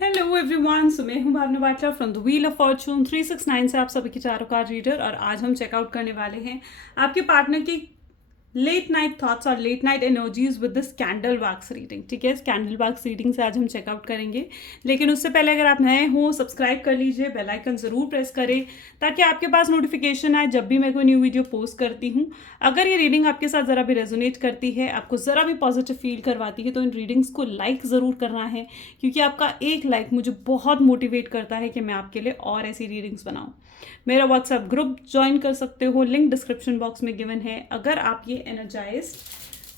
Hello everyone, so मैं हूं Bhavna Batla from the wheel of fortune 369 से आप सभी के चारों कार्ड रीडर। और आज हम चेकआउट करने वाले हैं आपके पार्टनर की लेट नाइट थॉट्स और late night energies with this candle wax reading. ठीक है, इस कैंडल वैक्स रीडिंग से आज हम चेकआउट करेंगे। लेकिन उससे पहले अगर आप नए हो, सब्सक्राइब कर लीजिए, बेल आइकन जरूर प्रेस करें ताकि आपके पास नोटिफिकेशन आए जब भी मैं कोई न्यू वीडियो पोस्ट करती हूँ। अगर ये रीडिंग आपके साथ ज़रा भी रेजोनेट करती है, आपको ज़रा भी पॉजिटिव फील करवाती है, तो इन रीडिंग्स को लाइक ज़रूर करना है, क्योंकि आपका एक लाइक मुझे बहुत मोटिवेट करता है कि मैं आपके लिए और ऐसी रीडिंग्स बनाऊँ। मेरा व्हाट्सएप ग्रुप ज्वाइन कर सकते हो, लिंक डिस्क्रिप्शन बॉक्स में गिवन है। अगर आप ये एनर्जाइज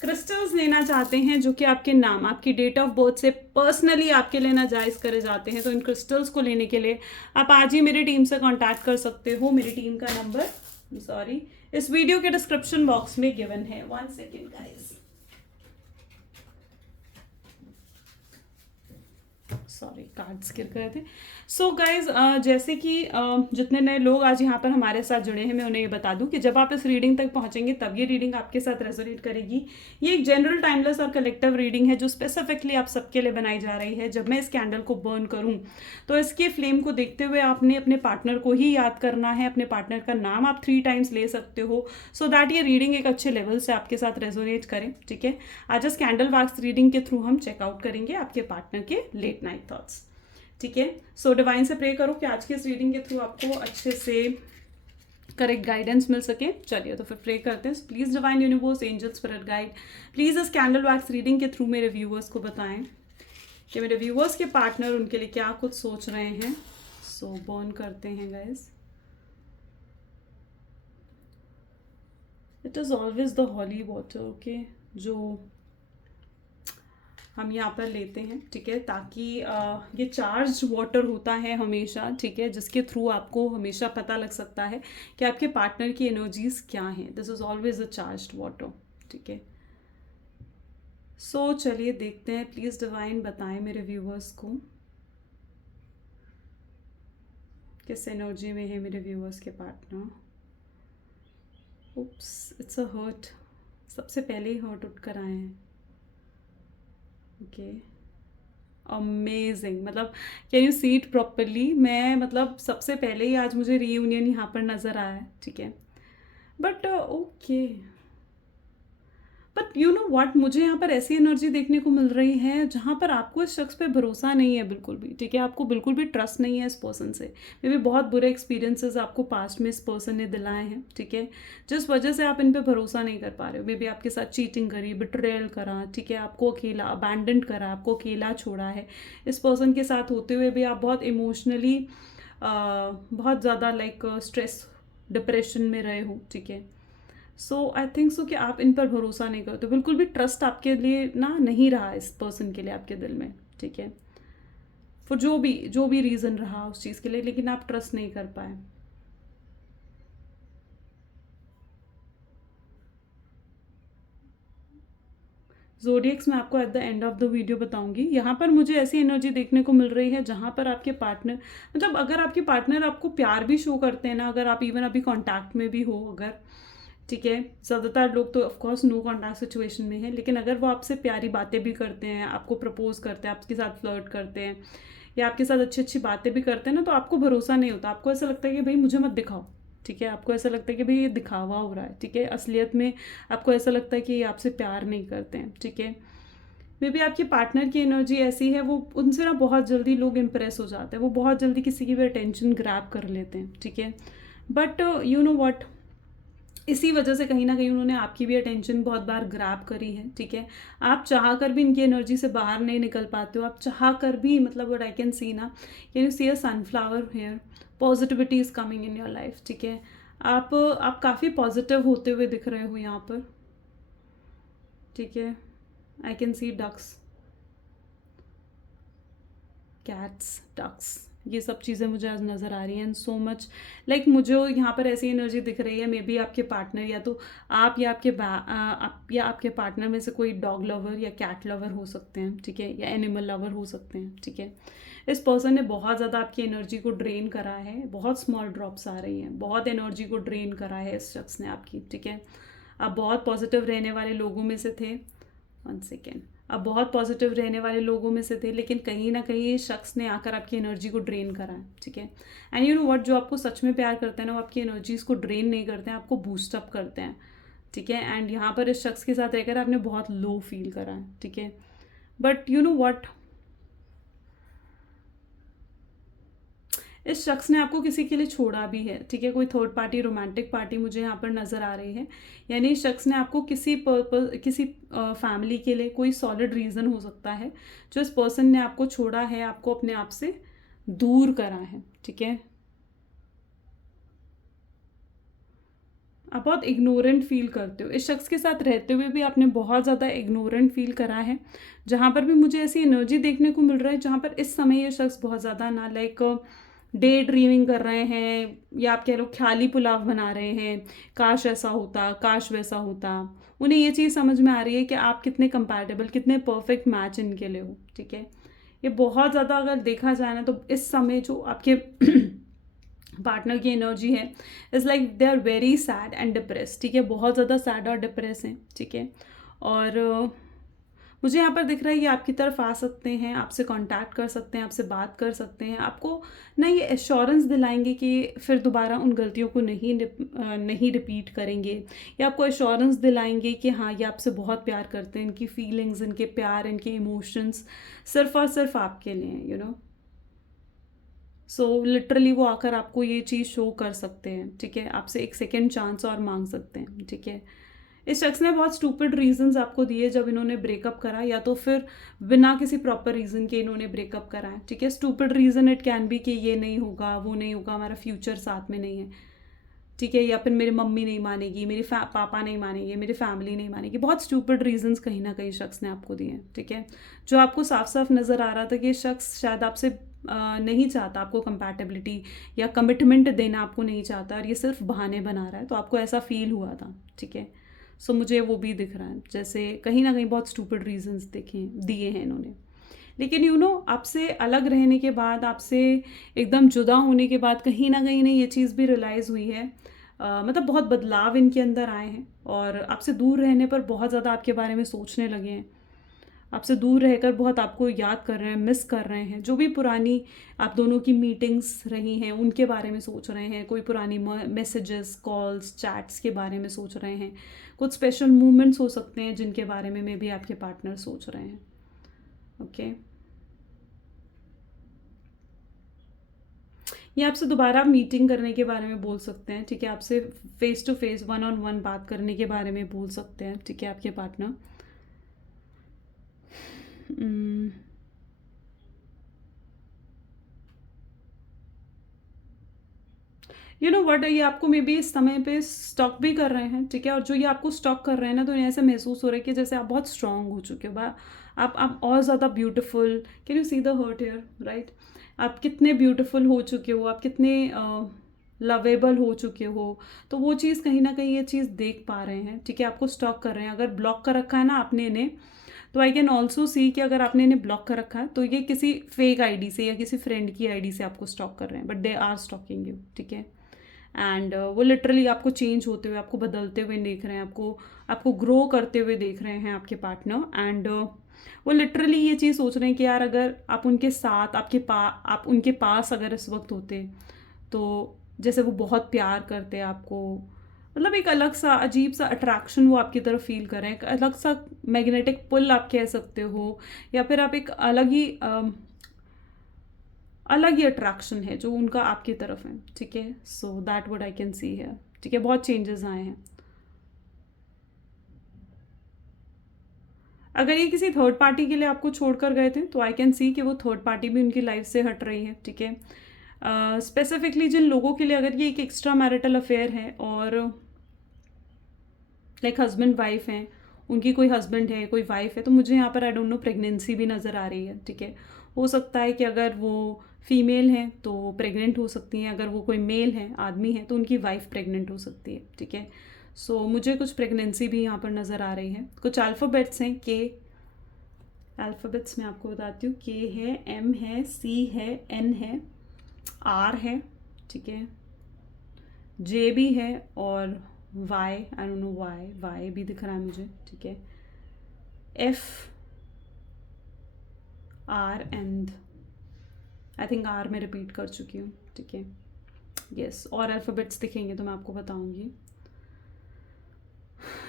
क्रिस्टल्स लेना चाहते हैं जो कि आपके नाम, आपकी डेट ऑफ बर्थ से पर्सनली आपके लिए एनर्जाइज करे जाते हैं, तो इन क्रिस्टल्स को लेने के लिए आप आज ही मेरी टीम से कांटेक्ट कर सकते हो। मेरी टीम का नंबर इस वीडियो के डिस्क्रिप्शन बॉक्स में गिवन है। 1 सेकेंड गाइस, सॉरी कार्ड्स गिर गए थे। सो गाइज, जैसे कि जितने नए लोग आज यहाँ पर हमारे साथ जुड़े हैं, मैं उन्हें ये बता दूं कि जब आप इस रीडिंग तक पहुंचेंगे तब ये रीडिंग आपके साथ रेजोनेट करेगी। ये एक जनरल, टाइमलेस और कलेक्टिव रीडिंग है जो स्पेसिफिकली आप सबके लिए बनाई जा रही है। जब मैं इस कैंडल को बर्न करूँ तो इसके फ्लेम को देखते हुए आपने अपने पार्टनर को ही याद करना है। अपने पार्टनर का नाम आप 3 टाइम्स ले सकते हो, सो दैट ये रीडिंग एक अच्छे लेवल से आपके साथ रेजोनेट करें। ठीक है, आज इस कैंडल वैक्स रीडिंग के थ्रू हम चेकआउट करेंगे आपके पार्टनर के लेट नाइट थॉट्स। ठीक है, सो डिवाइन से प्रे करो कि आज की इस रीडिंग के थ्रू आपको अच्छे से करेक्ट गाइडेंस मिल सके। चलिए तो फिर प्रे करते हैं। Please divine universe, angel, spirit guide, please इस कैंडल वैक्स रीडिंग के थ्रू मेरे व्यूअर्स को बताएं कि मेरे व्यूअर्स के पार्टनर उनके लिए क्या कुछ सोच रहे हैं। सो बर्न करते हैं guys. It is always the holy water, okay, जो हम यहाँ पर लेते हैं। ठीक है, ताकि ये चार्ज वाटर होता है हमेशा, ठीक है, जिसके थ्रू आपको हमेशा पता लग सकता है कि आपके पार्टनर की एनर्जीज क्या हैं। This is always a charged water. ठीक है, सो चलिए देखते हैं। प्लीज़ डिवाइन बताएं मेरे व्यूवर्स को किस एनर्जी में है मेरे व्यूवर्स के partner. Oops, it's a heart. सबसे पहले ही हर्ट उठ कर आए हैं। ओके, अमेजिंग, मतलब can you see it properly. मैं मतलब सबसे पहले ही आज मुझे रीयूनियन यहाँ पर नज़र आया है। ठीक है, but okay, but you know what, मुझे यहाँ पर ऐसी एनर्जी देखने को मिल रही है जहाँ पर आपको इस शख्स पे भरोसा नहीं है बिल्कुल भी। ठीक है, आपको बिल्कुल भी ट्रस्ट नहीं है इस पर्सन से। मे बी बहुत बुरे एक्सपीरियंसेस आपको पास्ट में इस पर्सन ने दिलाए हैं। ठीक है, जिस वजह से आप इन पे भरोसा नहीं कर पा रहे हो। मे बी आपके साथ चीटिंग करी, बिट्रेयल करा, ठीक है, आपको अकेला अबैंडन करा, आपको अकेला छोड़ा है। इस पर्सन के साथ होते हुए भी आप बहुत इमोशनली बहुत ज़्यादा लाइक स्ट्रेस, डिप्रेशन में रहे हो। ठीक है, सो आई थिंक सो कि आप इन पर भरोसा नहीं करते, बिल्कुल भी ट्रस्ट आपके लिए ना नहीं रहा इस पर्सन के लिए आपके दिल में। ठीक है, फिर जो भी रीज़न रहा उस चीज़ के लिए, लेकिन आप ट्रस्ट नहीं कर पाए। ज़ोडिएक्स मैं आपको at the end of the video बताऊंगी। यहाँ पर मुझे ऐसी एनर्जी देखने को मिल रही है जहाँ पर आपके पार्टनर, मतलब अगर आपके पार्टनर आपको प्यार भी शो करते हैं ना, अगर आप इवन अभी कांटेक्ट में भी हो, अगर, ठीक है, ज़्यादातर लोग तो ऑफकोर्स नो कॉन्टैक्ट सिचुएशन में है, लेकिन अगर वो आपसे प्यारी बातें भी करते हैं, आपको प्रपोज करते हैं, आपके साथ फ्लर्ट करते हैं, या आपके साथ अच्छी अच्छी बातें भी करते हैं ना, तो आपको भरोसा नहीं होता। आपको ऐसा लगता है कि भाई मुझे मत दिखाओ। ठीक है, आपको ऐसा लगता है कि भाई ये दिखावा हो रहा है। ठीक है, असलियत में आपको ऐसा लगता है कि ये आपसे प्यार नहीं करते हैं। ठीक है, मे बी आपके पार्टनर की एनर्जी ऐसी है, वो उनसे ना बहुत जल्दी लोग इम्प्रेस हो जाते हैं, वो बहुत जल्दी किसी की भी अटेंशन ग्रैब कर लेते हैं। ठीक है, बट यू नो वॉट, इसी वजह से कहीं ना कहीं उन्होंने आपकी भी अटेंशन बहुत बार ग्रैब करी है। ठीक है, आप चाह कर भी इनकी एनर्जी से बाहर नहीं निकल पाते हो। आप चाह कर भी, मतलब व्हाट आई कैन सी ना, can you see a sunflower here, positivity is coming in your life. ठीक है, आप काफ़ी पॉजिटिव होते हुए दिख रहे हो यहाँ पर। ठीक है, I can see ducks, cats, ducks, ये सब चीज़ें मुझे आज नज़र आ रही हैं। एंड सो मच लाइक मुझे यहाँ पर ऐसी एनर्जी दिख रही है। मे बी आपके पार्टनर, या तो आप या या आपके पार्टनर में से कोई डॉग लवर या कैट लवर हो सकते हैं। ठीक है, या एनिमल लवर हो सकते हैं। ठीक है, इस पर्सन ने बहुत ज़्यादा आपकी एनर्जी को ड्रेन करा है। बहुत स्मॉल ड्रॉप्स आ रही हैं, बहुत एनर्जी को ड्रेन करा है इस शख्स ने आपकी। ठीक है, आप बहुत पॉजिटिव रहने वाले लोगों में से थे। 1 सेकेंड, आप बहुत पॉजिटिव रहने वाले लोगों में से थे, लेकिन कहीं ना कहीं इस शख्स ने आकर आपकी एनर्जी को ड्रेन करा है, ठीक है। एंड यू नो व्हाट, जो आपको सच में प्यार करते हैं ना, वो आपकी एनर्जीज को ड्रेन नहीं करते हैं, आपको बूस्ट अप करते हैं, ठीक है। एंड यहाँ पर इस शख्स के साथ रहकर आपने बहुत लो फील करा है, ठीक है। बट यू नो व्हाट, इस शख्स ने आपको किसी के लिए छोड़ा भी है, ठीक है। कोई थर्ड पार्टी, रोमांटिक पार्टी मुझे यहाँ पर नज़र आ रही है। यानी इस शख्स ने आपको किसी पर्पस, किसी फैमिली के लिए कोई सॉलिड रीज़न हो सकता है जो इस पर्सन ने आपको छोड़ा है, आपको अपने आप से दूर करा है, ठीक है। आप बहुत इग्नोरेंट फील करते हो, इस शख्स के साथ रहते हुए भी आपने बहुत ज़्यादा इग्नोरेंट फील करा है। जहाँ पर भी मुझे ऐसी एनर्जी देखने को मिल रहा है जहाँ पर इस समय ये शख्स बहुत ज़्यादा ना लाइक डे ड्रीमिंग कर रहे हैं, या आप कह लो ख्याली पुलाव बना रहे हैं, काश ऐसा होता, काश वैसा होता। उन्हें ये चीज़ समझ में आ रही है कि आप कितने कंपैटिबल, कितने परफेक्ट मैच इनके लिए हो, ठीक है। ये बहुत ज़्यादा अगर देखा जाए ना, तो इस समय जो आपके पार्टनर की एनर्जी है, is like they are very sad and depress, ठीक है। बहुत ज़्यादा सैड और डिप्रेस हैं, ठीक है। और मुझे यहाँ पर दिख रहा है ये आपकी तरफ आ सकते हैं, आपसे कांटेक्ट कर सकते हैं, आपसे बात कर सकते हैं, आपको ना ये एश्योरेंस दिलाएंगे कि फिर दोबारा उन गलतियों को नहीं रिपीट करेंगे, या आपको एश्योरेंस दिलाएंगे कि हाँ, ये आपसे बहुत प्यार करते हैं, इनकी फीलिंग्स, इनके प्यार, इनके इमोशंस सिर्फ और सिर्फ आपके लिए हैं, यू नो। सो लिटरली वो आकर आपको ये चीज़ शो कर सकते हैं, ठीक है। आपसे एक सेकेंड चांस और मांग सकते हैं, ठीक है। इस शख्स ने बहुत स्टूपिड रीजंस आपको दिए जब इन्होंने ब्रेकअप करा, या तो फिर बिना किसी प्रॉपर रीज़न के इन्होंने ब्रेकअप करा है, ठीक है। Stupid reason it can be कि ये नहीं होगा, वो नहीं होगा, हमारा फ्यूचर साथ में नहीं है, ठीक है। या फिर मेरी मम्मी नहीं मानेगी, मेरे पापा नहीं मानेंगे, मेरी फैमिली नहीं मानेगी। बहुत स्टूपिड रीजंस कहीं ना कहीं शख्स ने आपको दिए हैं, ठीक है। जो आपको साफ साफ नज़र आ रहा था कि ये शख्स शायद आपसे नहीं चाहता, आपको कंपैटिबिलिटी या कमिटमेंट देना आपको नहीं चाहता, और ये सिर्फ बहाने बना रहा है, तो आपको ऐसा फील हुआ था, ठीक है। सो मुझे वो भी दिख रहा है, जैसे कहीं ना कहीं बहुत स्टूपिड रीजंस दिए हैं इन्होंने। लेकिन यू नो, आपसे अलग रहने के बाद, आपसे एकदम जुदा होने के बाद कहीं ना कहीं ये चीज़ भी रियलाइज़ हुई है, मतलब बहुत बदलाव इनके अंदर आए हैं, और आपसे दूर रहने पर बहुत ज़्यादा आपके बारे में सोचने लगे हैं। आपसे दूर रहकर बहुत आपको याद कर रहे हैं, मिस कर रहे हैं। जो भी पुरानी आप दोनों की मीटिंग्स रही हैं उनके बारे में सोच रहे हैं, कोई पुरानी मैसेजेस, कॉल्स, चैट्स के बारे में सोच रहे हैं। कुछ स्पेशल मोमेंट्स हो सकते हैं जिनके बारे में भी आपके पार्टनर सोच रहे हैं, ओके। ये आपसे दोबारा मीटिंग करने के बारे में बोल सकते हैं, ठीक है। आपसे face to face, one on one बात करने के बारे में बोल सकते हैं, ठीक है, आपके पार्टनर। यू नो व्हाट, ये आपको मे बी इस समय पे स्टॉक भी कर रहे हैं, ठीक है। और जो ये आपको स्टॉक कर रहे हैं ना, तो इन्हें ऐसा महसूस हो रहा है कि जैसे आप बहुत स्ट्रांग हो चुके हो, आप और ज़्यादा beautiful, can you see the heart here, right. आप कितने ब्यूटीफुल हो चुके हो, आप कितने लवेबल हो चुके हो, तो वो चीज़ कहीं ना कहीं ये चीज़ देख पा रहे हैं, ठीक है। आपको स्टॉक कर रहे हैं। अगर ब्लॉक कर रखा है ना आपने इन्हें, तो आई कैन ऑल्सो सी कि अगर आपने इन्हें ब्लॉक कर रखा है तो ये किसी फेक आईडी से या किसी फ्रेंड की आईडी से आपको स्टॉक कर रहे हैं, but they are stalking you, ठीक है। एंड वो लिटरली आपको चेंज होते हुए, आपको बदलते हुए देख रहे हैं, आपको ग्रो करते हुए देख रहे हैं आपके पार्टनर। एंड वो लिटरली ये चीज़ सोच रहे हैं कि यार, अगर आप उनके साथ, आप उनके पास अगर इस वक्त होते, तो जैसे वो बहुत प्यार करते हैं आपको, मतलब एक अलग सा अजीब सा अट्रैक्शन वो आपकी तरफ फील कर रहे हैं, एक अलग सा मैग्नेटिक पुल आप कह सकते हो, या फिर आप एक अलग ही अट्रैक्शन है जो उनका आपकी तरफ है, ठीक है। So that what I can सी है, ठीक है। बहुत चेंजेस आए हैं। अगर ये किसी थर्ड पार्टी के लिए आपको छोड़कर गए थे, तो आई कैन सी कि वो थर्ड पार्टी भी उनकी लाइफ से हट रही है, ठीक है। स्पेसिफिकली जिन लोगों के लिए अगर ये एक एक्स्ट्रा मैरिटल अफेयर है, और लाइक हस्बैंड वाइफ हैं, उनकी कोई हस्बैंड है, कोई वाइफ है, तो मुझे यहाँ पर आई डोंट नो प्रेगनेंसी भी नज़र आ रही है, ठीक है। हो सकता है कि अगर वो फीमेल हैं तो प्रेग्नेंट हो सकती हैं, अगर वो कोई मेल है, आदमी है, तो उनकी वाइफ प्रेग्नेंट हो सकती है, ठीक है। सो मुझे कुछ प्रेगनेंसी भी यहाँ पर नज़र आ रही है। कुछ अल्फ़ाबेट्स हैं, के अल्फ़ाबेट्स मैं आपको बताती हूँ। के है, एम है, सी है, एन है, आर है, ठीक है, जे भी है, और Y, I don't know Y भी दिख रहा है मुझे, ठीक है, F, R and I think R मैं रिपीट कर चुकी हूँ, ठीक है। यस, और अल्फ़ाबेट्स दिखेंगे तो मैं आपको बताऊँगी।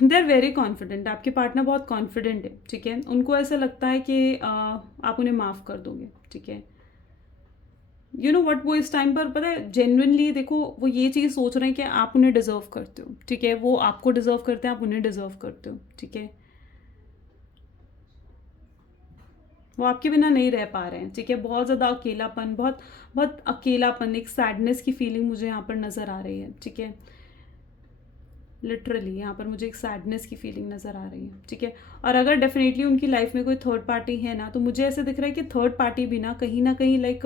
दे आर वेरी कॉन्फिडेंट, आपके पार्टनर बहुत कॉन्फिडेंट है, ठीक है। उनको ऐसा लगता है कि आप उन्हें माफ़ कर दोगे, ठीक है। यू नो वट, वो इस टाइम पर पता है जेन्युइनली देखो वो ये चीज़ सोच रहे हैं कि आप उन्हें डिज़र्व करते हो, ठीक है। वो आपको डिज़र्व करते हैं, आप उन्हें डिज़र्व करते हो, ठीक है। वो आपके बिना नहीं रह पा रहे हैं, ठीक है। बहुत ज़्यादा अकेलापन, बहुत बहुत अकेलापन, एक सैडनेस की फीलिंग मुझे यहाँ पर नज़र आ रही है, ठीक है। लिटरली यहाँ पर मुझे एक सैडनेस की फीलिंग नज़र आ रही है, ठीक है। और अगर डेफिनेटली उनकी लाइफ में कोई थर्ड पार्टी है ना, तो मुझे ऐसे दिख रहा है कि थर्ड पार्टी भी ना कहीं लाइक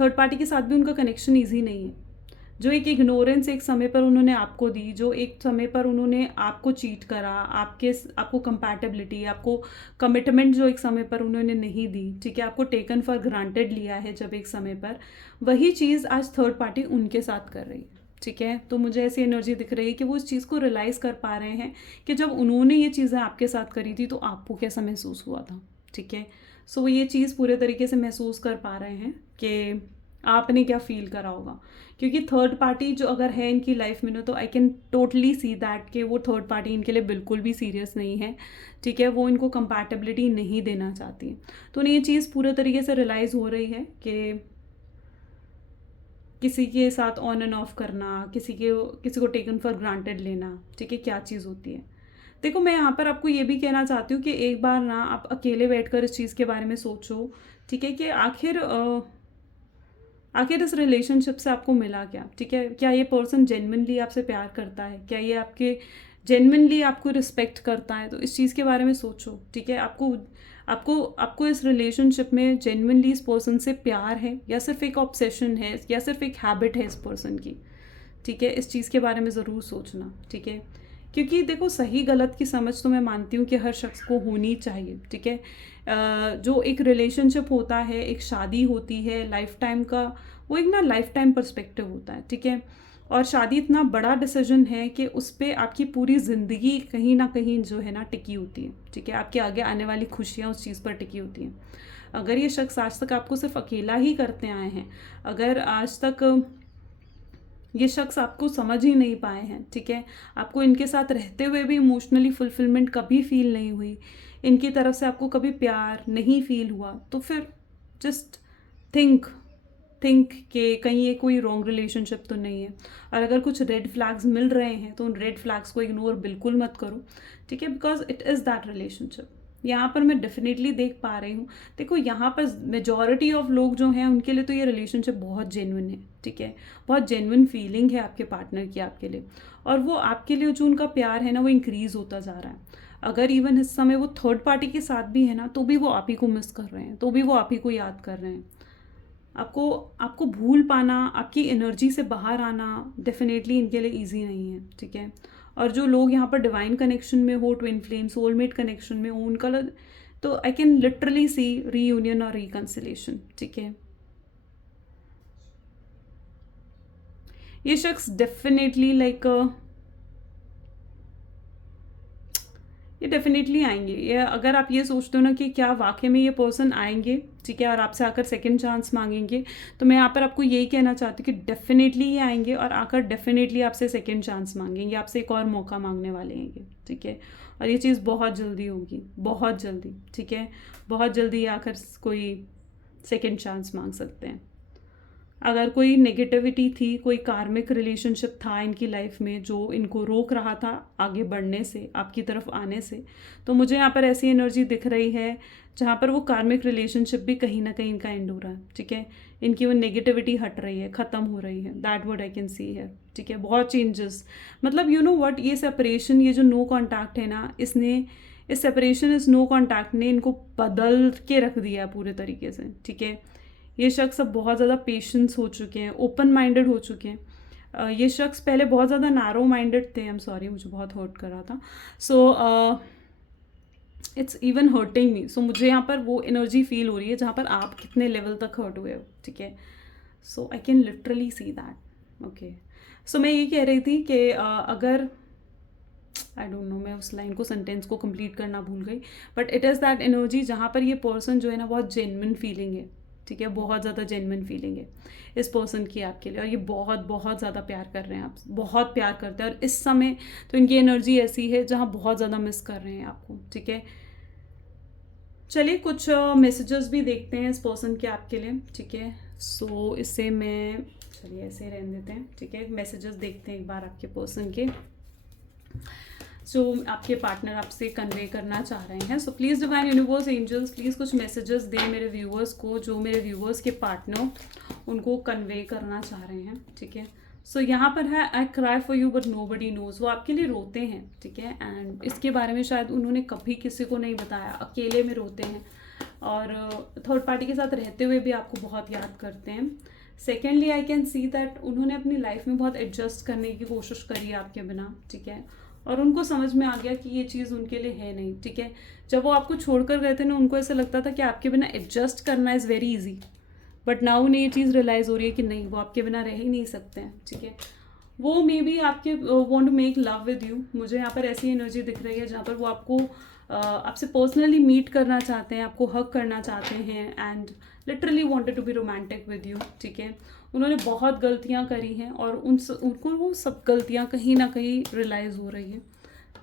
थर्ड पार्टी के साथ भी उनका कनेक्शन ईजी नहीं है। जो एक इग्नोरेंस एक समय पर उन्होंने आपको दी, जो एक समय पर उन्होंने आपको चीट करा, आपको कंपैटिबिलिटी, आपको कमिटमेंट जो एक समय पर उन्होंने नहीं दी, ठीक है, आपको टेकन फॉर ग्रांटेड लिया है जब एक समय पर, वही चीज़ आज थर्ड पार्टी उनके साथ कर रही है, ठीक है। तो मुझे ऐसी एनर्जी दिख रही है कि वो इस चीज़ को रियलाइज़ कर पा रहे हैं कि जब उन्होंने ये चीज़ें आपके साथ करी थी तो आपको कैसा महसूस हुआ था, ठीक है। सो वो ये चीज़ पूरे तरीके से महसूस कर पा रहे हैं कि आपने क्या फील करा होगा। क्योंकि थर्ड पार्टी जो अगर है इनकी लाइफ में ना, तो I can totally see that कि वो थर्ड पार्टी इनके लिए बिल्कुल भी सीरियस नहीं है, ठीक है। वो इनको कंपैटिबिलिटी नहीं देना चाहती है। तो उन्हें ये चीज़ पूरे तरीके से रियलाइज़ हो रही है कि किसी के साथ ऑन एंड ऑफ करना, किसी को टेकन फॉर ग्रांटेड लेना, ठीक है, क्या चीज़ होती है। देखो मैं यहाँ पर आपको ये भी कहना चाहती हूँ कि एक बार ना आप अकेले बैठकर इस चीज़ के बारे में सोचो, ठीक है, कि आखिर इस रिलेशनशिप से आपको मिला क्या, ठीक है। क्या ये पर्सन जेन्युइनली आपसे प्यार करता है, क्या ये आपके जेन्युइनली आपको रिस्पेक्ट करता है। तो इस चीज़ के बारे में सोचो, ठीक है। आपको आपको आपको इस रिलेशनशिप में जेन्युइनली इस पर्सन से प्यार है या सिर्फ एक ऑब्सेशन है या सिर्फ एक हैबिट है इस पर्सन की, ठीक है। इस चीज़ के बारे में ज़रूर सोचना, ठीक है। क्योंकि देखो सही गलत की समझ तो मैं मानती हूँ कि हर शख्स को होनी चाहिए, ठीक है। जो एक रिलेशनशिप होता है, एक शादी होती है लाइफ टाइम का, वो एक ना लाइफ टाइम पर्सपेक्टिव होता है, ठीक है। और शादी इतना बड़ा डिसीजन है कि उस पर आपकी पूरी ज़िंदगी कहीं ना कहीं जो है ना टिकी होती है, ठीक है। आपके आगे आने वाली खुशियाँ उस चीज़ पर टिकी होती हैं। अगर ये शख्स आज तक आपको सिर्फ अकेला ही करते आए हैं, अगर आज तक ये शख्स आपको समझ ही नहीं पाए हैं, ठीक है, आपको इनके साथ रहते हुए भी इमोशनली फुलफिलमेंट कभी फील नहीं हुई, इनकी तरफ से आपको कभी प्यार नहीं फील हुआ, तो फिर जस्ट थिंक थिंक कि कहीं ये कोई रॉन्ग रिलेशनशिप तो नहीं है। और अगर कुछ रेड फ्लैग्स मिल रहे हैं तो उन रेड फ्लैग्स को इग्नोर बिल्कुल मत करो, ठीक है, because it is that relationship. यहाँ पर मैं डेफिनेटली देख पा रही हूँ, देखो यहाँ पर मेजॉरिटी ऑफ लोग जो हैं उनके लिए तो ये रिलेशनशिप बहुत जेन्युइन है, ठीक है। बहुत जेन्युइन फीलिंग है आपके पार्टनर की आपके लिए, और वो आपके लिए जो उनका प्यार है ना वो इंक्रीज़ होता जा रहा है। अगर इवन इस समय वो थर्ड पार्टी के साथ भी है ना, तो भी वो आप ही को मिस कर रहे हैं, तो भी वो आप ही को याद कर रहे हैं। आपको आपको भूल पाना, आपकी एनर्जी से बाहर आना डेफिनेटली इनके लिए ईजी नहीं है, ठीक है। और जो लोग यहाँ पर डिवाइन कनेक्शन में हो, ट्विन फ्लेम सोलमेट कनेक्शन में हो, तो आई कैन लिटरली सी रीयूनियन और रिकन्सिलेशन, ठीक है। ये शख्स डेफिनेटली लाइक ये डेफिनेटली आएंगे। ये अगर आप ये सोचते हो ना कि क्या वाकई में ये पर्सन आएंगे, ठीक है, और आपसे आकर सेकंड चांस मांगेंगे, तो मैं यहाँ पर आपको यही कहना चाहती हूँ कि डेफिनेटली ये आएंगे और आकर डेफिनेटली आपसे सेकंड चांस मांगेंगे, आपसे एक और मौका मांगने वाले हैं ये, ठीक है। और ये चीज़ बहुत जल्दी होगी, बहुत जल्दी, ठीक है। बहुत जल्दी आकर कोई सेकेंड चांस मांग सकते हैं। अगर कोई नेगेटिविटी थी, कोई कार्मिक रिलेशनशिप था इनकी लाइफ में जो इनको रोक रहा था आगे बढ़ने से, आपकी तरफ आने से, तो मुझे यहाँ पर ऐसी एनर्जी दिख रही है जहाँ पर वो कार्मिक रिलेशनशिप भी कहीं ना कहीं इनका एंड हो रहा है, ठीक है। इनकी वो नेगेटिविटी हट रही है, ख़त्म हो रही है, दैट वर्ड आई कैन सी है, ठीक है। बहुत चेंजेस, मतलब यू नो व्हाट, ये सेपरेशन, ये जो नो कॉन्टैक्ट है ना, इस सेपरेशन, इस नो कॉन्टैक्ट ने इनको बदल के रख दिया पूरे तरीके से, ठीक है। ये शख्स अब बहुत ज़्यादा पेशेंस हो चुके हैं, ओपन माइंडेड हो चुके हैं। ये शख्स पहले बहुत ज़्यादा नैरो माइंडेड थे, आई एम सॉरी, मुझे बहुत हर्ट कर रहा था, so it's even hurting me. So मुझे यहाँ पर वो एनर्जी फील हो रही है जहाँ पर आप कितने लेवल तक हर्ट हुए हो, ठीक है। So I can literally see that, okay. So मैं ये कह रही थी कि अगर आई डोंट नो, मैं उस लाइन को, सेंटेंस को कंप्लीट करना भूल गई, but it is that energy जहाँ पर ये पर्सन जो है ना बहुत जेन्युइन फीलिंग है, ठीक है, बहुत ज़्यादा जेन्युइन फीलिंग है इस पर्सन की आपके लिए, और ये बहुत बहुत ज़्यादा प्यार कर रहे हैं आप, बहुत प्यार करते हैं, और इस समय तो इनकी एनर्जी ऐसी है जहाँ बहुत ज़्यादा मिस कर रहे हैं आपको, ठीक है। चलिए कुछ मैसेजेस भी देखते हैं इस पर्सन के आपके लिए, ठीक है। सो इससे मैं, चलिए ऐसे रहने देते हैं, ठीक है। मैसेजेस देखते हैं एक बार आपके पर्सन के, जो आपके पार्टनर आपसे कन्वे करना चाह रहे हैं। So please divine universe angels, please कुछ मैसेजेस दें मेरे व्यूअर्स को, जो मेरे व्यूअर्स के पार्टनर उनको कन्वे करना चाह रहे हैं, ठीक है। सो यहाँ पर है I cry for you but nobody knows, वो आपके लिए रोते हैं, ठीक है। एंड इसके बारे में शायद उन्होंने कभी किसी को नहीं बताया, अकेले में रोते हैं, और थर्ड पार्टी के साथ रहते हुए भी आपको बहुत याद करते हैं। Secondly I can see that उन्होंने अपनी लाइफ में बहुत एडजस्ट करने की कोशिश करी है आपके बिना, ठीक है, और उनको समझ में आ गया कि ये चीज़ उनके लिए है नहीं, ठीक है। जब वो आपको छोड़कर गए थे ना, उनको ऐसा लगता था कि आपके बिना एडजस्ट करना is very easy, but now उन्हें ये चीज़ रियलाइज़ हो रही है कि नहीं, वो आपके बिना रह ही नहीं सकते हैं, ठीक है। वो मे बी आपके want to make love with you, मुझे यहाँ पर ऐसी एनर्जी दिख रही है जहाँ पर वो आपको आपसे पर्सनली मीट करना चाहते हैं, आपको हक करना चाहते हैं, and literally wanted to be romantic with you, ठीक है। उन्होंने बहुत गलतियाँ करी हैं, और उनको वो सब गलतियाँ कहीं ना कहीं रियलाइज़ हो रही है,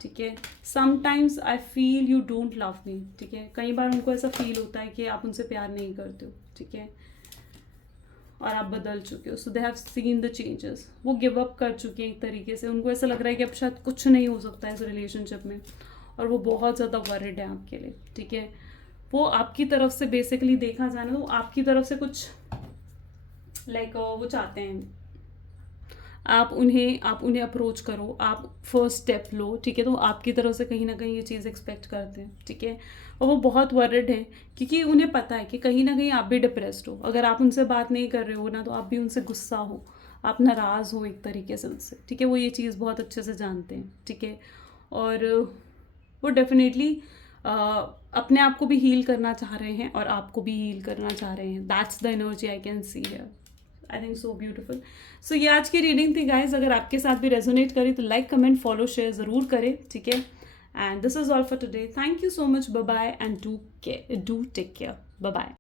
ठीक है। Sometimes I feel you don't love me, ठीक है, कई बार उनको ऐसा फील होता है कि आप उनसे प्यार नहीं करते हो, ठीक है, और आप बदल चुके हो। So they have seen the changes, वो गिव अप कर चुके हैं एक तरीके से, उनको ऐसा लग रहा है कि अब शायद कुछ नहीं हो सकता है इस रिलेशनशिप में, और वो बहुत ज़्यादा वरिड है आपके लिए, ठीक है। वो आपकी तरफ से बेसिकली देखा जाए ना, तो आपकी तरफ से कुछ लाइक वो चाहते हैं, आप उन्हें अप्रोच करो, आप फर्स्ट स्टेप लो, ठीक है, तो आपकी तरफ से कहीं ना कहीं ये चीज़ एक्सपेक्ट करते हैं, ठीक है। और वो बहुत वरिड है, क्योंकि उन्हें पता है कि कहीं ना कहीं आप भी डिप्रेस्ड हो, अगर आप उनसे बात नहीं कर रहे हो ना, तो आप भी उनसे गुस्सा हो, आप नाराज़ हो एक तरीके से उनसे, ठीक है। वो ये चीज़ बहुत अच्छे से जानते हैं, ठीक है, और वो डेफिनेटली अपने आप को भी हील करना चाह रहे हैं, और आपको भी हील करना चाह रहे हैं। That's the energy I can see here, I think so beautiful. So ये आज की रीडिंग थी गाइज, अगर आपके साथ भी रेजोनेट करी तो लाइक कमेंट फॉलो शेयर ज़रूर करें, ठीक है। And this is all for today, thank you so much, bye bye, and do take care, bye bye.